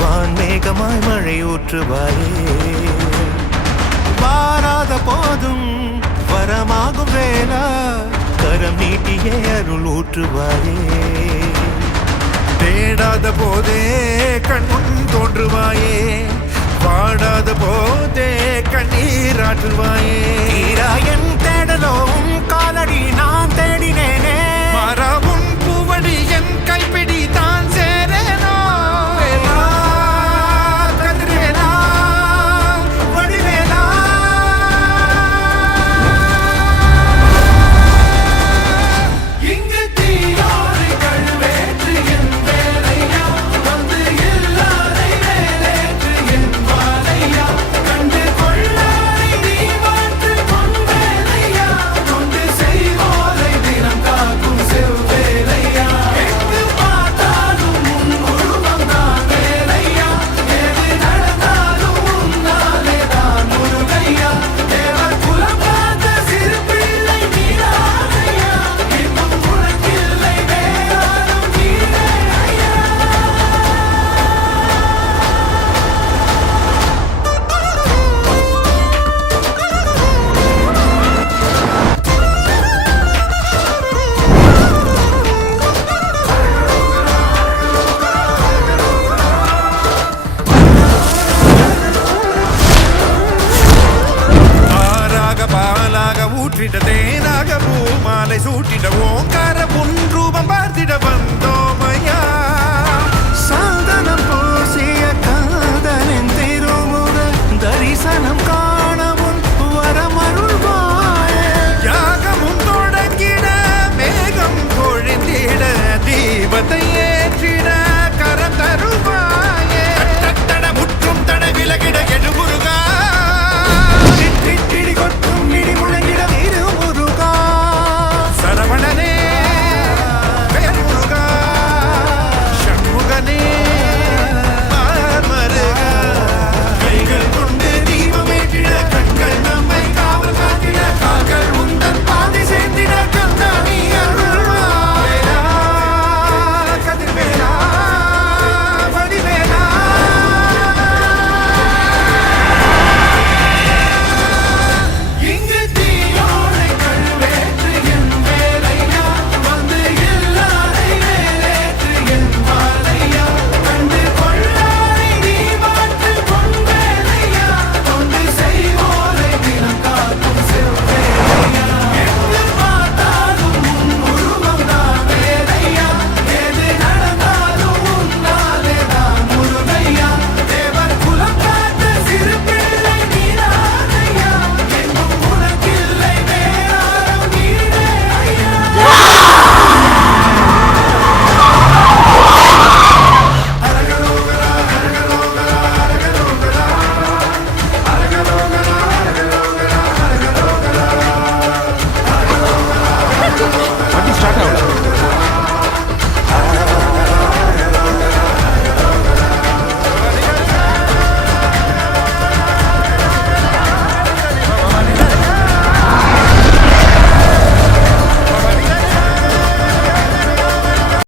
வான்மேகமாய் மழை ஊற்றுவாயே. வாராத போதும் வரமாகும் வேளா கரம் நீட்டியே அருள் ஊற்றுவாயே. தேடாத போதே கண்முன் தோன்றுவாயே, வாடாத போதே கண்ணீராற்றுவாயே. என் தேடலும் காலடி நான் தேடினேனே, மாறாவும் பூவடி என் கைப்பிடி தான் சேரேனோ. கதிரேனா வடிவேலா. இங்கு தீயோரை கழுவேற்று என் வேலையா, வந்து இல்லாதை வேலேற்று என் வாழையா, கண்டு கொள்ளாரை நீ மாற்று பொன் வேலையா, கொண்டு செய்வோரை தினம் காக்கும் செவ்வேலையா. எங்கு பார்த்தாலும் உன் உருவம் தான் வேலையா, எது நடந்தாலும் உன்னாலே தான் முருகையா. தேவர் குலம் பார்த்த சிறு பிள்ளை நீராதையா, இன்னும் உனக்கில்லை வேறாரும் கீழே ஐயா. ஆறாக பாலாக ஊற்றிட தேனாக பூமாலை சூட்டிட ஓங்கார புன் ரூபம் பார்த்திட